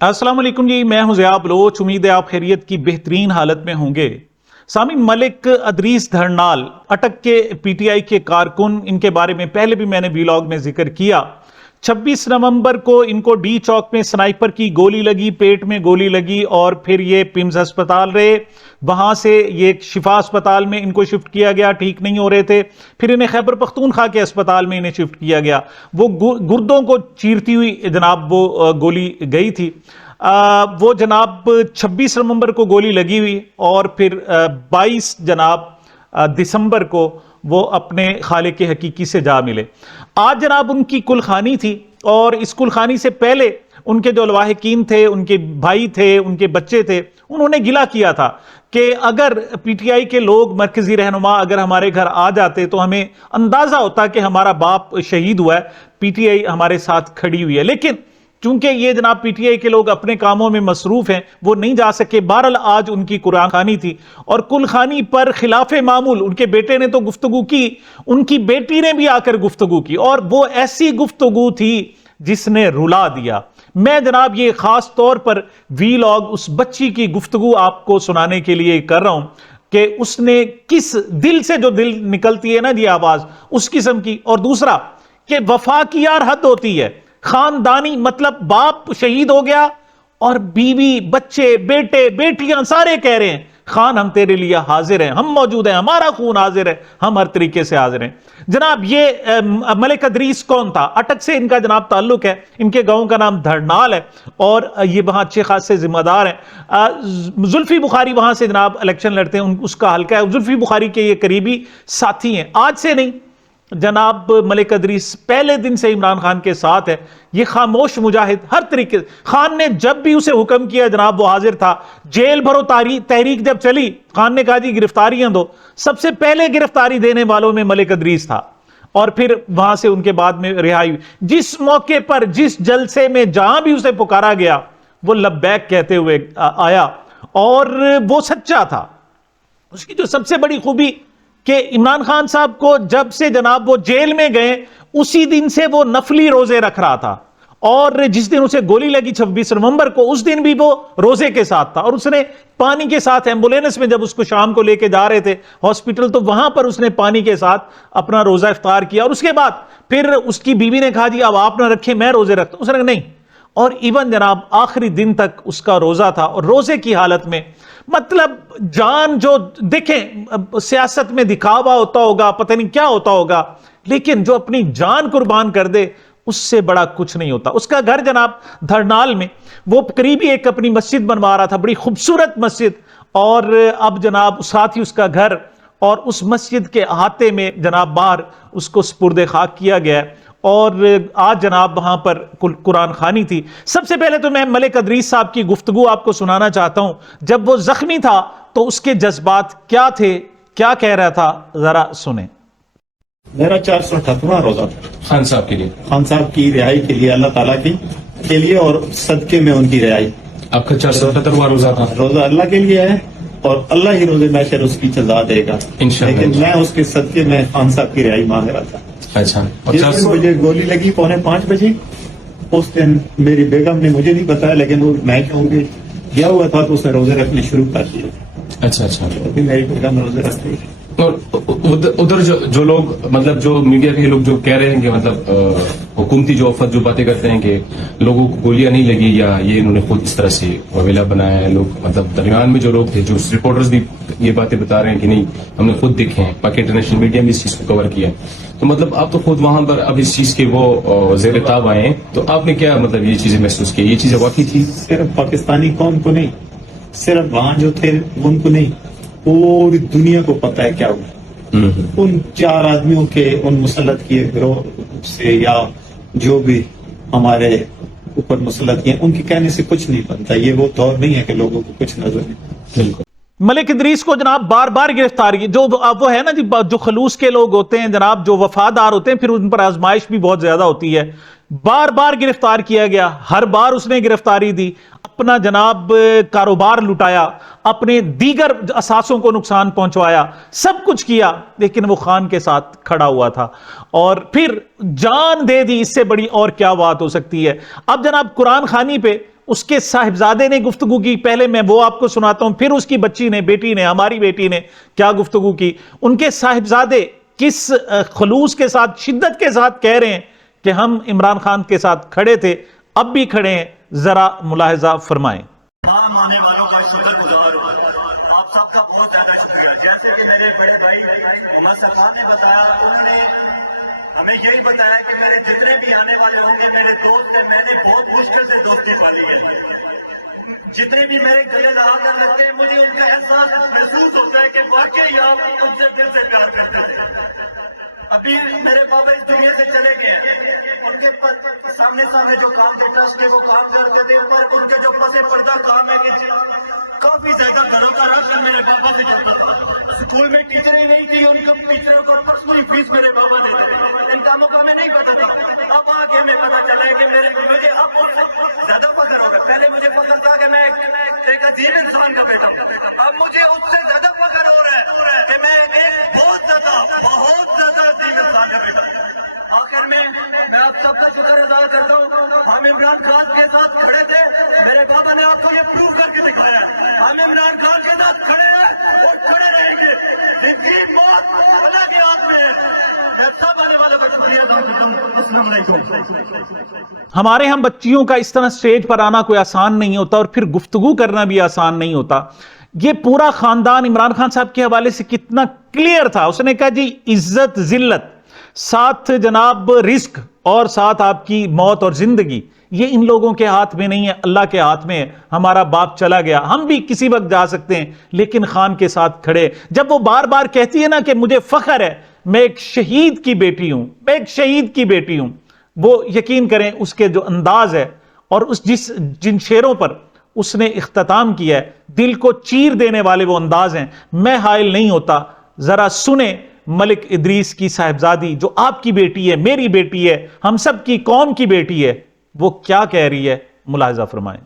السلام علیکم جی، میں ہوں ضیاء بلوچ۔ امید ہے آپ خیریت کی بہترین حالت میں ہوں گے۔ سامعین، ملک ادریس دھرنال اٹک کے پی ٹی آئی کے کارکن، ان کے بارے میں پہلے بھی میں نے ویلاگ میں ذکر کیا۔ 26 نومبر کو ان کو ڈی چوک میں سنائپر کی گولی لگی، پیٹ میں گولی لگی، اور پھر یہ پیمز ہسپتال رہے۔ وہاں سے یہ شفا ہسپتال میں ان کو شفٹ کیا گیا، ٹھیک نہیں ہو رہے تھے۔ پھر انہیں خیبر پختونخوا کے ہسپتال میں انہیں شفٹ کیا گیا۔ وہ گردوں کو چیرتی ہوئی جناب وہ گولی گئی تھی۔ وہ جناب 26 نومبر کو گولی لگی ہوئی، اور پھر 22 جناب دسمبر کو وہ اپنے خالق حقیقی سے جا ملے۔ آج جناب ان کی کلخانی تھی، اور اس کلخانی سے پہلے ان کے جو لواحقین تھے، ان کے بھائی تھے، ان کے بچے تھے، انہوں نے گلہ کیا تھا کہ اگر پی ٹی آئی کے لوگ، مرکزی رہنما اگر ہمارے گھر آ جاتے تو ہمیں اندازہ ہوتا کہ ہمارا باپ شہید ہوا ہے، پی ٹی آئی ہمارے ساتھ کھڑی ہوئی ہے۔ لیکن چونکہ یہ جناب پی ٹی آئی کے لوگ اپنے کاموں میں مصروف ہیں، وہ نہیں جا سکے۔ بہرحال آج ان کی قرآن خوانی تھی، اور کل خوانی پر خلاف معمول ان کے بیٹے نے تو گفتگو کی، ان کی بیٹی نے بھی آ کر گفتگو کی، اور وہ ایسی گفتگو تھی جس نے رلا دیا۔ میں جناب یہ خاص طور پر ویلاگ اس بچی کی گفتگو آپ کو سنانے کے لیے کر رہا ہوں کہ اس نے کس دل سے، جو دل نکلتی ہے نا جی آواز، اس قسم کی۔ اور دوسرا کہ وفا کی یار حد ہوتی ہے، خاندانی، مطلب باپ شہید ہو گیا اور بیوی، بچے، بیٹے، بیٹیاں سارے کہہ رہے ہیں خان ہم تیرے لیے حاضر ہیں، ہم موجود ہیں، ہمارا خون حاضر ہے، ہم ہر طریقے سے حاضر ہیں۔ جناب یہ ملک ادریس کون تھا؟ اٹک سے ان کا جناب تعلق ہے، ان کے گاؤں کا نام دھرنال ہے، اور یہ وہاں اچھے خاصے ذمہ دار ہیں۔ زلفی بخاری وہاں سے جناب الیکشن لڑتے ہیں، اس کا حلقہ ہے۔ زلفی بخاری کے یہ قریبی ساتھی ہیں، آج سے نہیں، جناب ملک ادریس پہلے دن سے عمران خان کے ساتھ ہے۔ یہ خاموش مجاہد، ہر طریقے، خان نے جب بھی اسے حکم کیا جناب وہ حاضر تھا۔ جیل بھرو تحریک جب چلی، خان نے کہا جی گرفتاریاں دو، سب سے پہلے گرفتاری دینے والوں میں ملک ادریس تھا، اور پھر وہاں سے ان کے بعد میں رہائی ہوئی۔ جس موقع پر، جس جلسے میں، جہاں بھی اسے پکارا گیا، وہ لبیک کہتے ہوئے آیا، اور وہ سچا تھا۔ اس کی جو سب سے بڑی خوبی کہ عمران خان صاحب کو جب سے جناب وہ جیل میں گئے، اسی دن سے وہ نفلی روزے رکھ رہا تھا، اور جس دن اسے گولی لگی 26 نومبر کو، اس دن بھی وہ روزے کے ساتھ تھا، اور اس نے پانی کے ساتھ ایمبولینس میں جب اس کو شام کو لے کے جا رہے تھے ہاسپٹل، تو وہاں پر اس نے پانی کے ساتھ اپنا روزہ افطار کیا، اور اس کے بعد پھر اس کی بیوی نے کہا جی اب آپ نہ رکھیں، میں روزے رکھتا ہوں، اس نے کہا نہیں، اور ایون جناب آخری دن تک اس کا روزہ تھا، اور روزے کی حالت میں، مطلب جان، جو دیکھیں سیاست میں دکھاوا ہوتا ہوگا، پتہ نہیں کیا ہوتا ہوگا، لیکن جو اپنی جان قربان کر دے اس سے بڑا کچھ نہیں ہوتا۔ اس کا گھر جناب دھرنال میں، وہ قریبی ایک اپنی مسجد بنوا رہا تھا، بڑی خوبصورت مسجد، اور اب جناب ساتھ ہی اس کا گھر، اور اس مسجد کے احاطے میں جناب باہر اس کو سپرد خاک کیا گیا ہے، اور آج جناب وہاں پر قرآن خوانی تھی۔ سب سے پہلے تو میں ملک ادریس صاحب کی گفتگو آپ کو سنانا چاہتا ہوں۔ جب وہ زخمی تھا تو اس کے جذبات کیا تھے، کیا کہہ رہا تھا، ذرا سنیں۔ میرا 478واں روزہ تھا خان صاحب کے لیے، خان صاحب کی رہائی کے لیے، اللہ تعالیٰ کی کے لیے، اور صدقے میں ان کی رہائی۔ آپ کا 478واں روزہ تھا؟ روزہ اللہ کے لیے ہے، اور اللہ ہی روزے محشر اس کی جزا دے گا انشاءاللہ۔ لیکن میں اس کے صدقے میں خان صاحب کی رہائی مانگ رہا تھا۔ اچھا، جس دن مجھے گولی لگی 4:45 بجے، اس دن میری بیگم نے مجھے نہیں بتایا، لیکن وہ میں کیونکہ گیا ہوا تھا تو اس نے روزے رکھنے شروع کر دیے۔ اچھا اچھا، ابھی میری بیگم روزے رکھتی ہے۔ اور ادھر جو لوگ، مطلب جو میڈیا کے لوگ جو کہہ رہے ہیں کہ مطلب حکومتی جو افد جو باتیں کرتے ہیں کہ لوگوں کو گولیاں نہیں لگی، یا یہ انہوں نے خود اس طرح سے ویلا بنایا ہے، لوگ مطلب درمیان میں جو لوگ تھے، جو رپورٹرز بھی یہ باتیں بتا رہے ہیں کہ نہیں ہم نے خود دیکھے ہیں، باقی انٹرنیشنل میڈیا میں اس چیز کو کور کیا، تو مطلب آپ تو خود وہاں پر اب اس چیز کے وہ زیر تاب آئے ہیں، تو آپ نے کیا مطلب یہ چیزیں محسوس کی؟ یہ چیزیں واقعی تھی؟ صرف پاکستانی قوم کو نہیں، صرف وہاں جو تھے ان کو نہیں، پوری دنیا کو پتا ہے کیا ہوا۔ ان 4 آدمیوں کے، ان مسلط کیے گروہ سے، یا جو بھی ہمارے اوپر مسلط کیے، ان کے کہنے سے کچھ نہیں بنتا۔ یہ وہ دور نہیں ہے کہ لوگوں کو کچھ نظر نہیں۔ بالکل۔ ملک ادریس کو جناب بار بار گرفتاری، جو وہ ہے نا جی، جو خلوص کے لوگ ہوتے ہیں جناب، جو وفادار ہوتے ہیں، پھر ان پر آزمائش بھی بہت زیادہ ہوتی ہے۔ بار بار گرفتار کیا گیا، ہر بار اس نے گرفتاری دی، اپنا جناب کاروبار لٹایا، اپنے دیگر اثاثوں کو نقصان پہنچوایا، سب کچھ کیا، لیکن وہ خان کے ساتھ کھڑا ہوا تھا، اور پھر جان دے دی۔ اس سے بڑی اور کیا بات ہو سکتی ہے؟ اب جناب قرآن خوانی پہ اس کے صاحبزادے نے گفتگو کی. پہلے میں وہ آپ کو سناتا ہوں, پھر اس کی بچی نے, بیٹی نے, ہماری بیٹی نے کیا گفتگو کی. ان کے صاحبزادے کس خلوص کے ساتھ, شدت کے ساتھ کہہ رہے ہیں کہ ہم عمران خان کے ساتھ کھڑے تھے, اب بھی کھڑے ہیں. ذرا ملاحظہ فرمائیں. تمام آنے والوں کا شکر گزار ہوں. آپ سب کا بہت زیادہ شکریہ. جیسے کہ میرے بڑے بھائی عمر صاحب نے بتایا, انہوں نے ہمیں یہی بتایا کہ میرے جتنے بھی آنے والے ہوں گے میرے دوست ہیں. میں نے بہت مشکل سے دوستی پالی ہے. جتنے بھی میرے گلے لگا کر رکھتے ہیں, مجھے ان کا احساس محسوس ہوتا ہے کہ واقعی آپ ان سے دل سے پیار کرتے ہیں. ابھی میرے بابا اس دنیا سے چلے گئے, ان کے سامنے جو کام دیتا ہے اس کے وہ کام کرتے تھے, پر ان کے جو پسے پردہ کام ہے کہ کافی زیادہ گھروں کا راشن میرے بابا سے چلتا تھا. اسکول میں ٹیچریں نہیں تھی, ان کو ٹیچروں کو پرسنلی فیس میرے بابا دیتے تھے. ان کاموں کا ہمیں نہیں پتا تھا. اب آگے ہمیں پتا چلا ہے کہ مجھے اب ان سے زیادہ فخر ہوگا. پہلے مجھے پسند تھا کہ میں ایک عظیم انسان کا بیٹا ہوں, اب مجھے اس سے زیادہ فخر ہو رہا ہے کہ میں ایک بہت زیادہ عظیم انسان کا بیٹا ہوں. آخر میں آپ سب کا شکر ادا کرتا ہوں. ہم عمران خان کے ساتھ کھڑے تھے, میرے بابا نے آپ کو یہ پروو کر کے دکھایا. ہم عمران خان کے ساتھ کھڑے ہیں اور کھڑے رہیں گے. ان کی موت اللہ کے ہاتھ میں ہے. میں سب آنے والے بچوں کو یہ کام کرتا ہوں. السلام علیکم. ہمارے ہم بچیوں کا اس طرح سٹیج پر آنا کوئی آسان نہیں ہوتا, اور پھر گفتگو کرنا بھی آسان نہیں ہوتا. یہ پورا خاندان عمران خان صاحب کے حوالے سے کتنا کلیئر تھا. اس نے کہا جی عزت ذلت, ساتھ جناب رزق, اور ساتھ آپ کی موت اور زندگی, یہ ان لوگوں کے ہاتھ میں نہیں ہے, اللہ کے ہاتھ میں ہے. ہمارا باپ چلا گیا, ہم بھی کسی وقت جا سکتے ہیں, لیکن خان کے ساتھ کھڑے. جب وہ بار بار کہتی ہے نا کہ مجھے فخر ہے, میں ایک شہید کی بیٹی ہوں, میں ایک شہید کی بیٹی ہوں, وہ یقین کریں اس کے جو انداز ہے اور جن شعروں پر اس نے اختتام کیا ہے, دل کو چیر دینے والے وہ انداز ہیں. میں حائل نہیں ہوتا, ذرا سنیں ملک ادریس کی صاحبزادی, جو آپ کی بیٹی ہے, میری بیٹی ہے, ہم سب کی قوم کی بیٹی ہے, وہ کیا کہہ رہی ہے. ملاحظہ فرمائیں.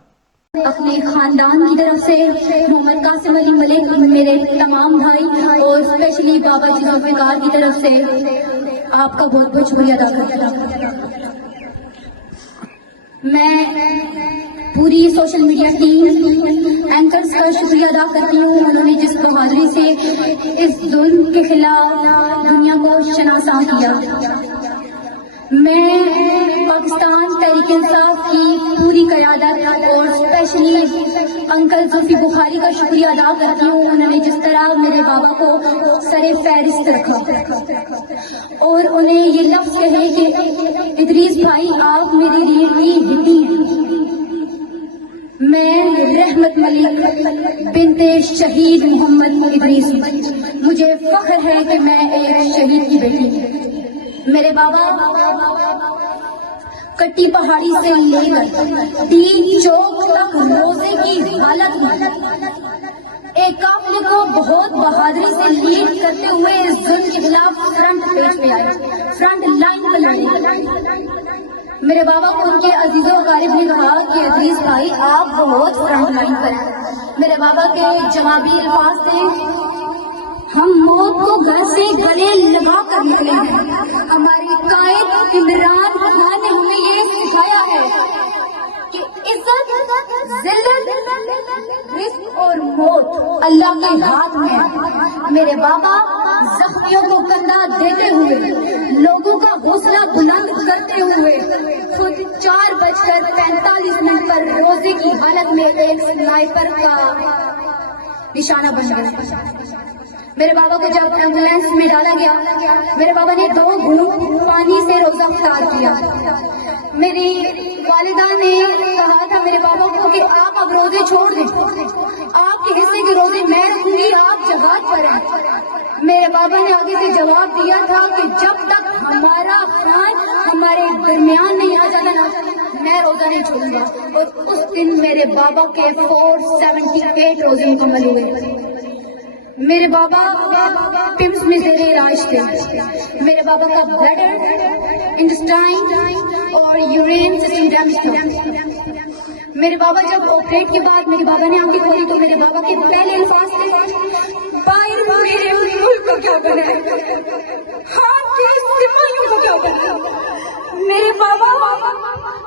اپنے خاندان کی طرف سے محمد قاسم علی ملک, میرے تمام بھائی اور اسپیشلی بابا جی ذوالفقار کی طرف سے آپ کا بہت بہت شکریہ ادا کرتی ہوں. میں پوری سوشل میڈیا ٹیم اینکرز کا شکریہ ادا کرتی ہوں. انہوں نے جس بہادری سے اس ظلم کے خلاف دنیا کو شناسا کیا. میں پاکستان تحریک انصاف کی پوری قیادت اور اسپیشلی انکل زلفی بخاری کا شکریہ ادا کرتی ہوں. انہوں نے جس طرح میرے بابا کو سر فہرست رکھا اور انہیں یہ لفظ کہے کہ ادریس بھائی آپ میری ریڑھ کی ہڈی ہیں. میں رحمت ملک بنت شہید محمد ادریس, مجھے فخر ہے کہ میں ایک شہید کی بیٹی ہوں. میرے بابا کٹی پہاڑی سے لے کر تین چوک تک روزے کی حالت میں ایک قافلے کو بہت بہادری سے لیڈ کرتے ہوئے اس ظلم کے خلاف فرنٹ پیج پہ آئے, فرنٹ لائن پہ لڑے. میرے بابا کو ان کے عزیز و اقارب نے کہا کہ ادریس بھائی آپ بہت فرنٹ لائن پر ہیں. میرے بابا کے جوابی الفاظ تھے, ہم موت کو گھر سے گلے لگا کر نکلے ہیں. ہمارے قائد عمران خان نے ہمیں یہ سکھایا ہے کہ عزت ذلت رزق اور موت اللہ کے ہاتھ میں ہے. میرے بابا زخمیوں کو کندھا دیتے ہوئے, لوگوں کا حوصلہ بلند کرتے ہوئے خود 4:45 پر روزے کی حالت میں ایک سنائپر کا نشانہ بن گئے. میرے بابا کو جب ایمبولینس میں ڈالا گیا, میرے بابا نے 2 گھونٹ پانی سے روزہ افطار کیا. میری والدہ نے کہا تھا میرے بابا کو کہ آپ اب روزے چھوڑ دیں, آپ کے حصے کے روزے میں رکھوں گی, آپ جہاد پر ہیں. میرے بابا نے آگے سے جواب دیا تھا کہ جب تک ہمارا خان ہمارے درمیان نہیں آ جاتا نا, میں روزہ نہیں چھوڑوں گا. اور اس دن میرے بابا کے 478 روزے مکمل ہوئے. میرے بابا پمس میں زیر علاج تھے. میرے بابا کا بلڈر, انٹسٹائن اور یورین سسٹم ڈیمیج تھا. میرے بابا جب آپریٹ کے بعد میرے بابا نے آنکھیں کھولی تو میرے بابا کے پہلے الفاظ تھے, باہر میرے ملک کو کیا بنا ہے, ہاتھ کے سپاہیوں کو کیا بنا. میرے بابا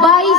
22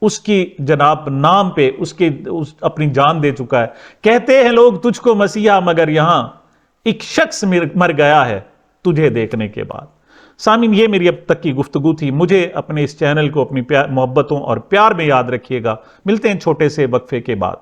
اس کی جناب نام پہ اپنی جان دے چکا ہے. کہتے ہیں لوگ تجھ کو مسیحا، مگر یہاں ایک شخص مر گیا ہے تجھے دیکھنے کے بعد. سامعین، یہ میری اب تک کی گفتگو تھی. مجھے اپنے اس چینل کو اپنی محبتوں اور پیار میں یاد رکھیے گا. ملتے ہیں چھوٹے سے وقفے کے بعد.